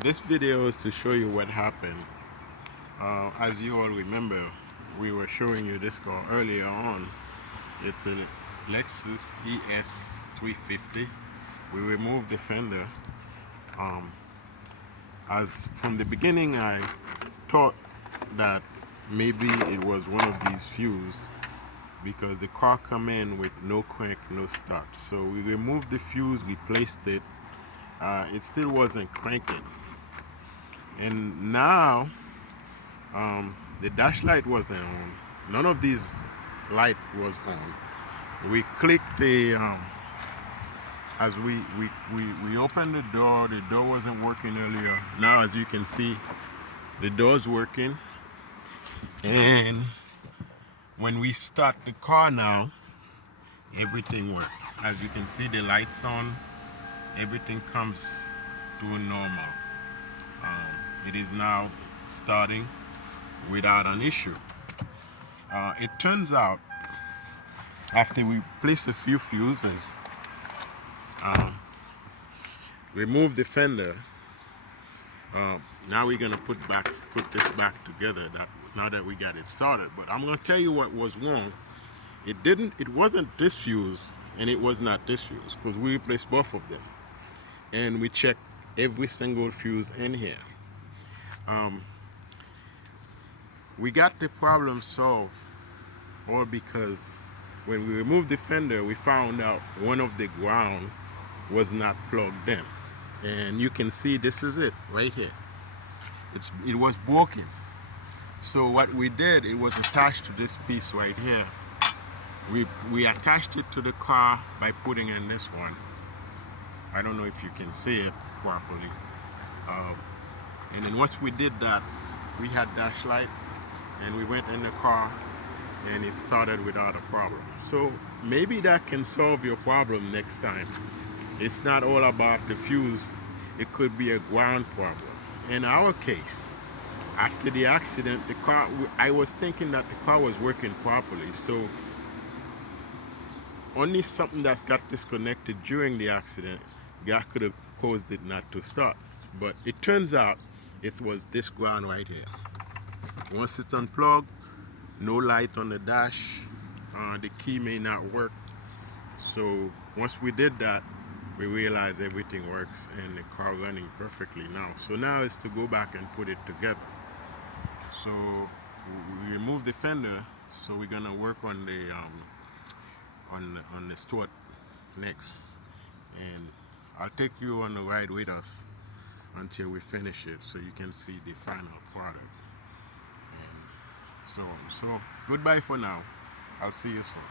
This video is to show you what happened. As you all remember, we were showing you this car earlier on. It's a Lexus ES 350. We removed the fender. As from the beginning, I thought that maybe it was one of these fuses because the car come in with no crank, no start. So we removed the fuse, replaced it. It still wasn't cranking. And now the dash light wasn't on. None of these light was on. We clicked the as we opened the door wasn't working earlier. Now as you can see, the door's working. And when we start the car now, everything works. As you can see, the lights on, everything comes to normal. It is now starting without an issue. It turns out after we place a few fuses, remove the fender, now we're gonna put this back together now that we got it started. But I'm gonna tell you what was wrong. It wasn't this fuse and it was not this fuse, because we replaced both of them and we checked every single fuse in here. We got the problem solved all because when we removed the fender, we found out one of the ground was not plugged in. And you can see this is it right here. It was broken. So what we did, it was attached to this piece right here. We attached it to the car by putting in this one. I don't know if you can see it properly. And then once we did that, we had dash light and we went in the car and it started without a problem. So maybe that can solve your problem next time. It's not all about the fuse. It could be a ground problem. In our case, after the accident, the car, I was thinking that the car was working properly. So only something that's got disconnected during the accident that could have caused it not to start. But it turns out it was this ground right here. Once it's unplugged, no light on the dash, the key may not work. So once we did that, we realized everything works and the car running perfectly now. So now is to go back and put it together. So we removed the fender, so we're gonna work on the strut next, and I'll take you on the ride with us until we finish it so you can see the final product. And so goodbye for now. I'll see you soon.